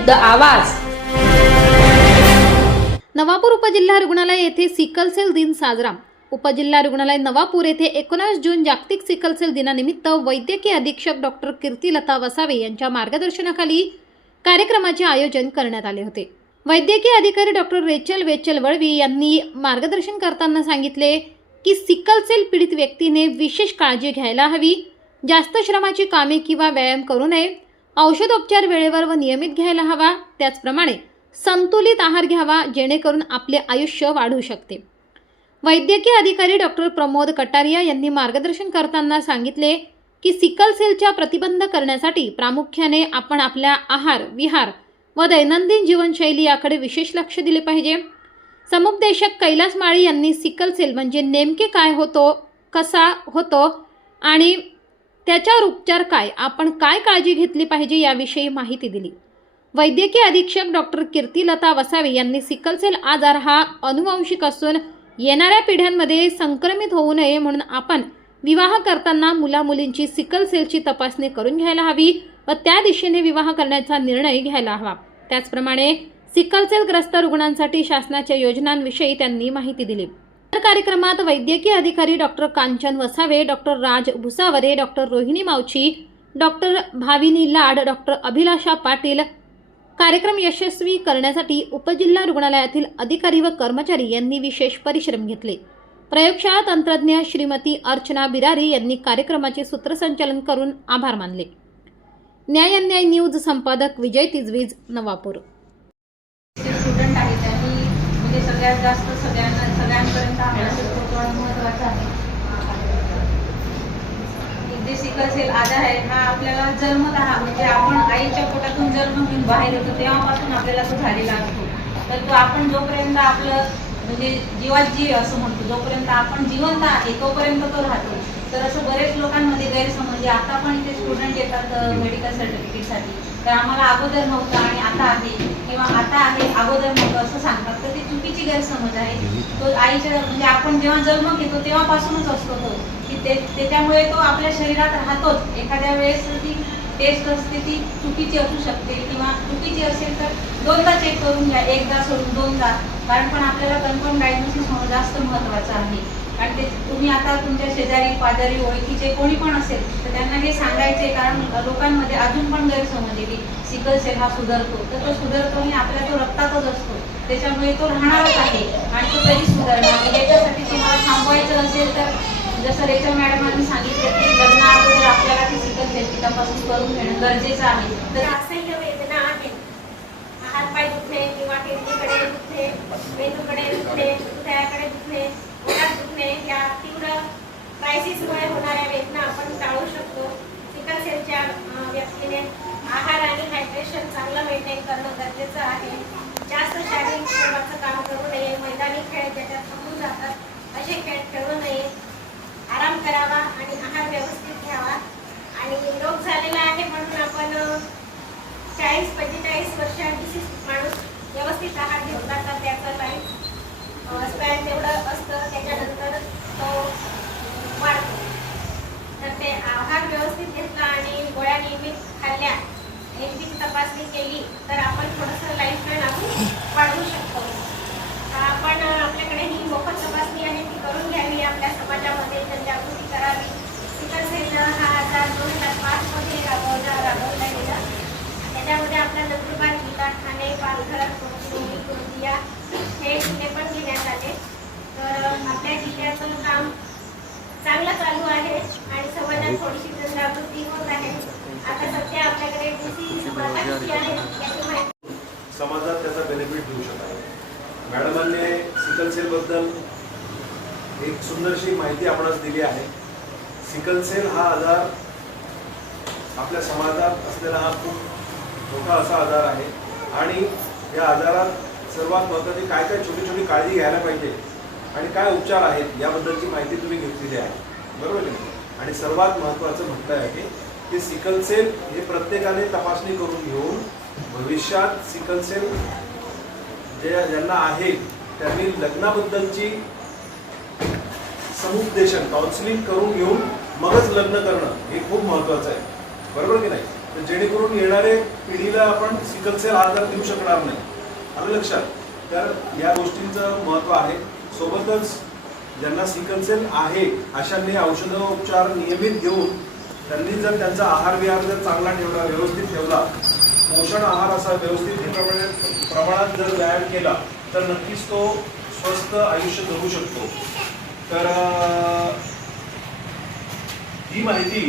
विरुद्ध आवाज। नवापूर उपजिल्हा रुग्णालय येथे सिकल सेल दिन साजरा। उपजिल्हा रुग्णालय नवापूर येथे 19 जून जागतिक सिकल सेल दिनानिमित्त वैद्यकीय अधीक्षक डॉक्टर कीर्तिलता वसावे यांच्या मार्गदर्शनाखाली कार्यक्रमाचे आयोजन करण्यात आले होते। वैद्यकीय अधिकारी डॉक्टर रेचल वळवी यांनी मार्गदर्शन करताना सांगितले की सिकल सेल पीडित व्यक्तीने विशेष काळजी घ्यायला हवी, जास्त श्रमाची कामे किंवा व्यायाम करू नये, औषधोपचार वेळेवर व नियमित घ्यायला हवा, त्याचप्रमाणे संतुलित आहार घ्यावा जेणेकरून आपले आयुष्य वाढू शकते। वैद्यकीय अधिकारी डॉक्टर प्रमोद कटारिया यांनी मार्गदर्शन करताना सांगितले की सिकल सेलचा प्रतिबंध करण्यासाठी प्रामुख्याने आपण आपल्या आहार, विहार व दैनंदिन जीवनशैली याकडे विशेष लक्ष दिले पाहिजे। समुपदेशक कैलास माळी यांनी सिकल सेल म्हणजे नेमके काय होतो, कसा होतो आणि त्याच्यावर उपचार काय, आपण काय काळजी घेतली पाहिजे याविषयी माहिती दिली। वैद्यकीय अधीक्षक डॉक्टर कीर्तिलता वसावे यांनी सिकल सेल आजार हा अनुवांशिक असून येणाऱ्या पिढ्यांमध्ये संक्रमित होऊ नये म्हणून आपण विवाह करताना मुला-मुलींची सिकल सेलची तपासणी करून घ्यायला हवी व त्या दिशेने विवाह करण्याचा निर्णय घ्यायला हवा। त्याचप्रमाणे सिकल सेल ग्रस्त रुग्णांसाठी शासनाच्या योजनांविषयी त्यांनी माहिती दिली। या कार्यक्रमात वैद्यकीय अधिकारी डॉक्टर कांचन वसावे, डॉक्टर राज भुसावरे, डॉक्टर रोहिणी मावची, डॉक्टर भाविनी लाड, डॉक्टर अभिलाषा पाटील कार्यक्रम यशस्वी करण्यासाठी उपजिल्हा रुग्णालयातील अधिकारी व कर्मचारी यांनी विशेष परिश्रम घेतले। प्रयोगशाळा तंत्रज्ञ श्रीमती अर्चना बिरारी यांनी कार्यक्रमाचे सूत्रसंचालन करून आभार मानले। न्याय अन्याय न्यूज संपादक विजय तिजवीज, नवापूर। स्टुडंट आहे त्यांनी म्हणजे सगळ्यात जास्त सगळ्यांपर्यंत आपल्याला पोहोचवणं महत्त्वाचं आहे। जे सिकल सेल आजार आहे हा आपल्याला जन्मतः म्हणजे आपण आईच्या पोटातून जन्म घेऊन बाहेर येतो तेव्हापासून आपल्याला तो झालेला असतो। तर तो आपण जोपर्यंत आपलं म्हणजे जीवात जीव असं म्हणतो, जोपर्यंत आपण जिवंत आहे तोपर्यंत तो राहतो। तर असं बरेच लोकांमध्ये गैरसमज, आता पण इथे स्टुडंट येतात मेडिकल सर्टिफिकेटसाठी, तर आम्हाला अगोदर नव्हतं आणि आता आहे किंवा आता आहे अगोदर नव्हतं असं सांगतात, तर ती चुकीची गैरसमज आहे। तो आईच्या म्हणजे आपण जेव्हा जन्म घेतो तेव्हापासूनच असतो तो की त्याच्यामुळे तो आपल्या शरीरात राहतोच। एखाद्या वेळेस ती टेस्ट असते ती चुकीची असू शकते किंवा चुकीची असेल तर दोनदा चेक करून घ्या, एकदा सोडून दोनदा, कारण पण आपल्याला कन्फर्म डायग्नोसिस होणं जास्त महत्त्वाचं आहे। कारण ते तुम्ही आता तुमच्या शेजारी पाजारी ओळखीचे कोणी पण असेल तर त्यांना हे सांगायचे, कारण लोकांमध्ये अजून पण गैरसमज आहे की सिकल सेल हा सुधारतो, तर तो सुधारतो आणि आपल्या तो रक्तातच असतो, त्याच्यामुळे तो राहणारच आहे आणि तो कधी सुधारणार। याच्यासाठी तुम्हाला थांबवायचं असेल तर जसं रेचल मॅडमांनी सांगितलं की लग्ना अगोदर आपल्याला ती सिकल सेलची तपासणी करून घेणं गरजेचं आहे। तर असह्य वेदना आहेत, हातपाय दुखणे किंवा किडनीकडे दुखणे, मेंदूकडे दुखणे, हृदयाकडे दुखणे, पोटात दुखणे, या तीव्र क्रायसिसमुळे होणाऱ्या वेदना आपण टाळू शकतो। सिकल सेलच्या व्यक्तीने आहार आणि हायड्रेशन चांगलं मेंटेन करणं गरजेचं आहे। जास्त शारीरिक श्रमाचं काम करू नये, मैदानी खेळ ज्याच्यात थांबून जातात असे खेळ खेळू नये, आराम करावा आणि आहार व्यवस्थित घ्यावा। आणि रोग झालेला आहे म्हणून आपण 40-45 वर्षांची माणूस व्यवस्थित आहार घेतला तर त्याचं लाईफ स्पॅन तेवढं असतं, त्याच्यानंतर तो वाढतो। तर ते आहार व्यवस्थित घेतला आणि गोळ्या नियमित खाल्ल्या, नेहमी तपासणी केली तर आपण थोडंसं लाईफ स्पॅन आपण वाढवू शकतो। आपण आपल्याकडे ही मोफत तपासणी आहे ती करून घ्यावी, आपल्या समाजामध्ये जनजागृती करावी। सिकल सेल हा आजार 2005 मध्ये राबवला गेला, त्याच्यामध्ये आपल्या नंदुरबार जिल्हा, ठाणे, पालघर, गोंदिया हे जिल्हे पण घेण्यात आले। तर आपल्या जिल्ह्याचं काम चांगलं चालू आहे आणि समाजात थोडीशी जनजागृती होत आहे। आता सध्या आपल्याकडे DC समाजाची आहे, याची माहिती समाजात त्याचा बेनिफिट देऊ शकाल। मॅडमांनी सिकल सेल बद्दल एक सुंदरशी माहिती आपणास दिली आहे। सिकल सेल हा आजार आपल्या समाजात असलेला हा खूप मोठा असा आजार आहे आणि या आजारात सर्वात महत्त्वाची काय काय छोटी छोटी काळजी घ्यायला पाहिजे आणि काय उपचार आहेत याबद्दलची माहिती तुम्ही घेतलेली आहे, बरोबर आहे। आणि सर्वात महत्त्वाचं म्हटलं आहे की सिकल सेल हे प्रत्येकाने तपासणी करून घेऊन भविष्यात सिकल सेल ज्यांना आहे त्यांनी लग्नाबद्दलची समुपदेशन काउन्सिलिंग करून घेऊन मगच लग्न करणं हे खूप महत्त्वाचं आहे, बरोबर की नाही। तर जेणेकरून येणारे पिढीला आपण सिकल सेल हा आजार देऊ शकणार नाही. आलं लक्षात? तर या गोष्टींचं महत्त्व आहे. सोबतच ज्यांना सिकल सेल आहे अशांनी औषधोपचार नियमित घेऊन त्यांनी जर त्यांचा आहार विहार जर चांगला ठेवला, व्यवस्थित ठेवला, पोषण आहार असा व्यवस्थित प्रमाणात जर व्यायाम केला तर नक्कीच तो स्वस्थ आयुष्य जगू शकतो. तर ही माहिती